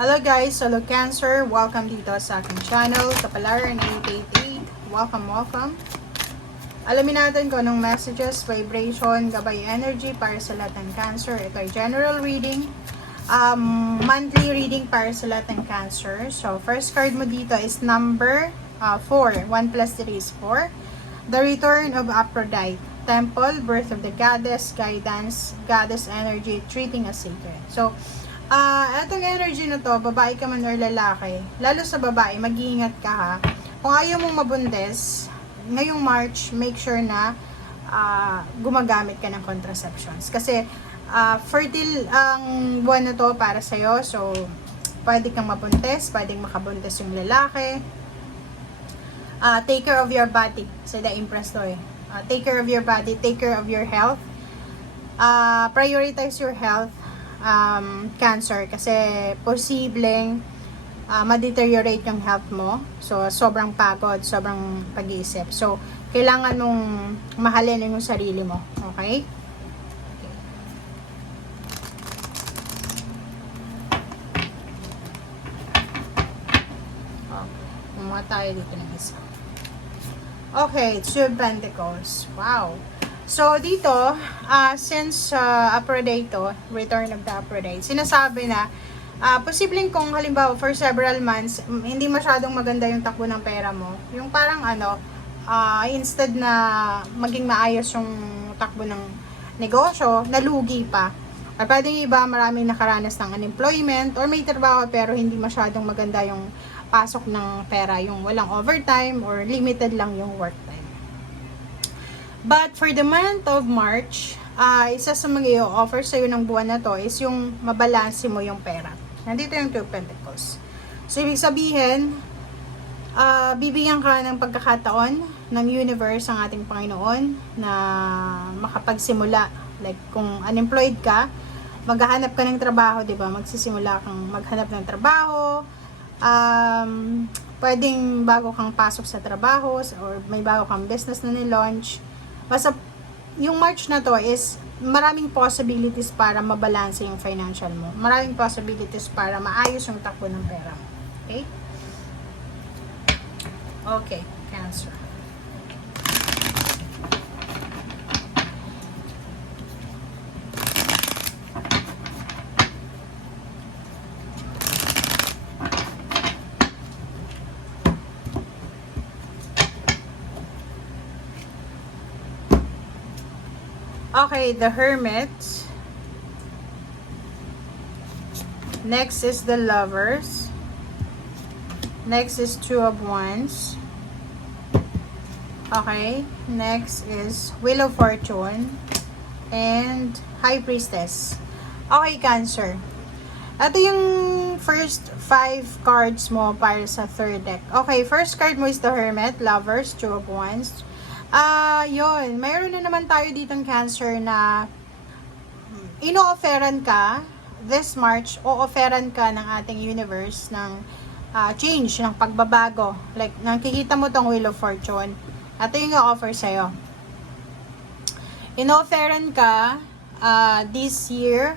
Hello guys, hello Cancer. Welcome dito sa aking channel, Kapalaran 888. Welcome. Alamin natin kung anong messages, vibration, gabay energy para sa lahat ng Cancer. Ito ay general reading. Monthly reading para sa lahat ng Cancer. So, first card mo dito is number 4. 1 plus 3 is 4. The return of Aphrodite. Temple, birth of the goddess, guidance, goddess energy, treating as sacred. So, etong energy na to, babae ka man or lalaki, lalo sa babae, mag-iingat ka ha. Kung ayaw mong mabundes, ngayong March, make sure na gumagamit ka ng contraceptions. Kasi, fertile ang buwan na to para sa'yo. So, pwede kang mabundes, pwedeng makabundes yung lalaki. Take care of your body. Kasi na-impress to eh. Take care of your body, take care of your health. Prioritize your health. Cancer, kasi posibleng ma-deteriorate yung health mo. So, sobrang pagod, sobrang pag-iisip. So, kailangan mong mahalin yung sarili mo. Okay? Kumuha tayo dito ng isa. Okay, Two of Pentacles. Wow. So, dito, since Aphrodite, return of the Aphrodite, sinasabi na, posibleng kung halimbawa for several months, hindi masyadong maganda yung takbo ng pera mo. Yung parang instead na maging maayos yung takbo ng negosyo, nalugi pa. Or pwedeng iba, maraming nakaranas ng unemployment, or may trabaho pero hindi masyadong maganda yung pasok ng pera, yung walang overtime, or limited lang yung work time. But for the month of March, isa sa mga i-offer sa'yo ng buwan na to is yung mabalanse mo yung pera. Nandito yung Two of Pentacles. So, ibig sabihin, bibigyan ka ng pagkakataon ng universe ang ating Panginoon na makapagsimula. Like, kung unemployed ka, maghahanap ka ng trabaho, di ba? Magsisimula kang maghanap ng trabaho. Pwedeng bago kang pasok sa trabaho or may bago kang business na ni-launch. Basta, yung March na to is maraming possibilities para mabalanse yung financial mo. Maraming possibilities para maayos yung takbo ng pera. Okay? Okay, Cancer. Okay, the Hermit. Next is the Lovers. Next is Two of Wands. Okay, next is Wheel of Fortune and High Priestess. Okay, Cancer. Ito yung first 5 cards mo para sa third deck. Okay, first card mo is the Hermit, Lovers, Two of Wands. Yun, mayroon na naman tayo ditong Cancer na ino-offeran ka this March, o-offeran ka ng ating universe ng change, ng pagbabago. Like, nakikita mo tong Wheel of Fortune. Ito yung i-offer sa'yo. Ino-offeran ka this year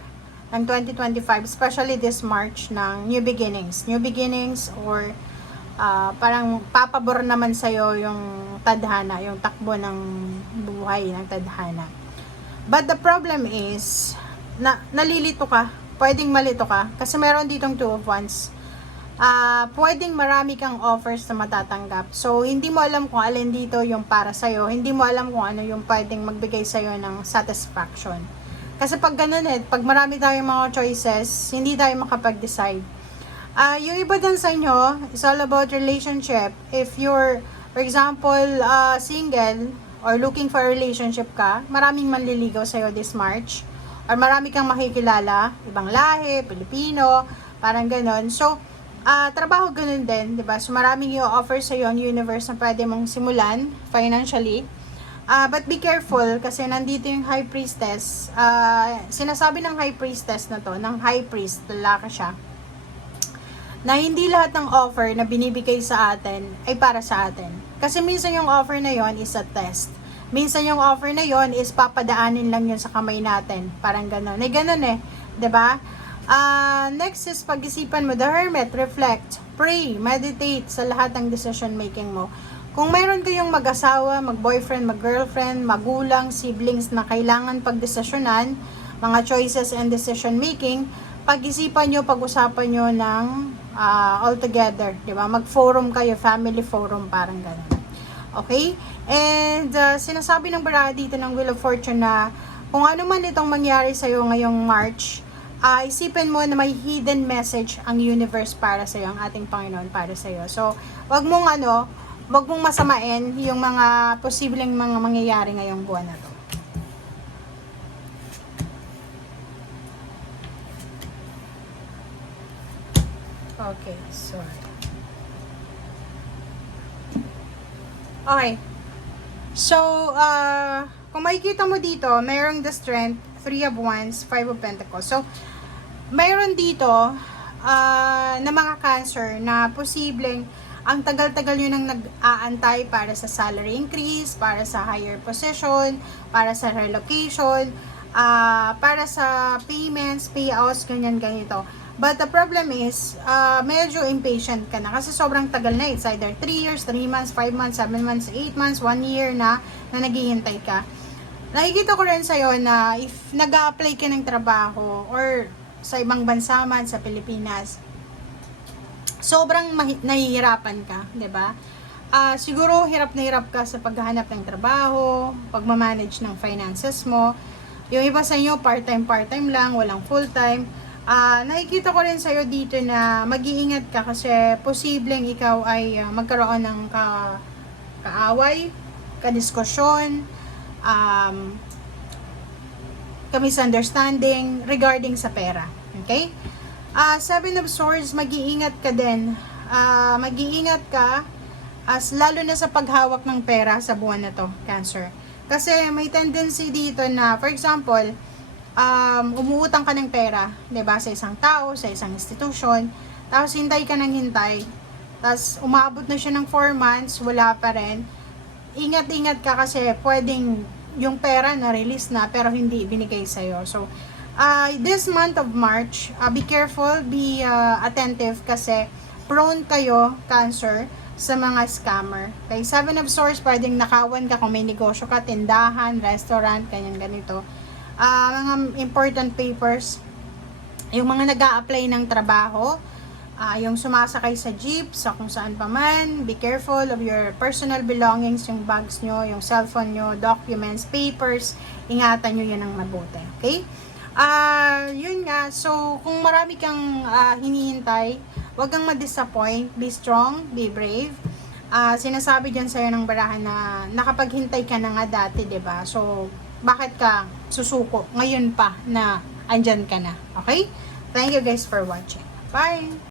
ng 2025, especially this March, ng new beginnings. New beginnings or parang papabor naman sa'yo yung tadhana, yung takbo ng buhay ng tadhana. But the problem is, nalilito ka, pwedeng malito ka, kasi meron ditong Two of Wands. Pwedeng marami kang offers na matatanggap. So, hindi mo alam kung alin dito yung para sa'yo, hindi mo alam kung ano yung pwedeng magbigay sa'yo ng satisfaction. Kasi pag ganun pag marami tayong mga choices, hindi tayo makapag-decide. Yung iba din sa inyo, it's all about relationship. If you're, for example, single or looking for a relationship ka, maraming manliligaw sa'yo this March. Or marami kang makikilala, ibang lahi, Pilipino, parang ganon. So, trabaho ganun din, diba? So, maraming i-offer sa'yo ang universe na pwede mong simulan financially. But be careful kasi nandito yung High Priestess. Sinasabi ng High Priestess na to, ng High Priest, lalaki siya, na hindi lahat ng offer na binibigay sa atin ay para sa atin. Kasi minsan yung offer na yon is a test. Minsan yung offer na yon is papadaanin lang yun sa kamay natin. Parang gano'n. Gano'n 'di ba? Next is pag-isipan mo, the hermit, reflect, pray, meditate sa lahat ng decision making mo. Kung mayroon kayong mag-asawa, mag-boyfriend, mag-girlfriend, magulang, siblings na kailangan pagdesisyonan, mga choices and decision making, pag-isipan nyo, pag-usapan nyo ng all together, di ba? Mag-forum kayo, family forum, parang ganun. Okay? And sinasabi ng baraha dito ng Wheel of Fortune na kung ano man itong mangyari sa'yo ngayong March, isipin mo na may hidden message ang universe para sa'yo, ang ating Panginoon para sa'yo. So, wag mong masamain yung mga posibleng mga mangyayari ngayong buwan na to. Okay, sorry. Okay. So, kung makikita mo dito, mayroong the strength, 3 of Wands, 5 of Pentacles. So, mayroon dito na mga Cancer na posibleng ang tagal-tagal nyo nang nag-aantay para sa salary increase, para sa higher position, para sa relocation, para sa payments, payouts, ganyan-ganito. But the problem is, medyo impatient ka na kasi sobrang tagal na. It's either 3 years, 3 months, 5 months, 7 months, 8 months, 1 year na naghihintay ka. Nakikita ko rin sa'yo na if nag-a-apply ka ng trabaho or sa ibang bansa man, sa Pilipinas, sobrang nahihirapan ka, 'di ba? Siguro hirap na hirap ka sa paghahanap ng trabaho, pagmamanage ng finances mo. Yung iba sa inyo, part-time lang, walang full-time. Nakikita ko rin sa'yo dito na mag-iingat ka kasi posibleng ikaw ay magkaroon ng kaaway, kadiskusyon, misunderstanding regarding sa pera. Okay? 7 of Swords, mag-iingat ka din. Mag-iingat ka lalo na sa paghawak ng pera sa buwan na to, Cancer. Kasi may tendency dito na, for example, umuutang ka ng pera, 'di ba, sa isang tao, sa isang institution, tapos hintay ka ng hintay, tapos umaabot na siya ng 4 months, wala pa rin. Ingat-ingat ka kasi pwedeng yung pera na-release na pero hindi binigay sa'yo. So, this month of March, be careful, be attentive kasi prone kayo, Cancer, sa mga scammer. Okay, 7 of Swords, pwedeng nakawan ka kung may negosyo ka, tindahan, restaurant, ganyan-ganito. Mga important papers, yung mga nag-a-apply ng trabaho, yung sumasakay sa jeep, sa kung saan pa man, be careful of your personal belongings, yung bags nyo, yung cellphone nyo, documents, papers, ingatan nyo yun ng mabuti. Okay? Yun nga, so kung marami kang hinihintay, huwag kang ma-disappoint, be strong, be brave. Sinasabi dyan sa'yo ng barahan na nakapaghintay ka na nga dati, 'di ba? So, bakit ka susuko ngayon pa na andyan ka na? Okay? Thank you guys for watching. Bye!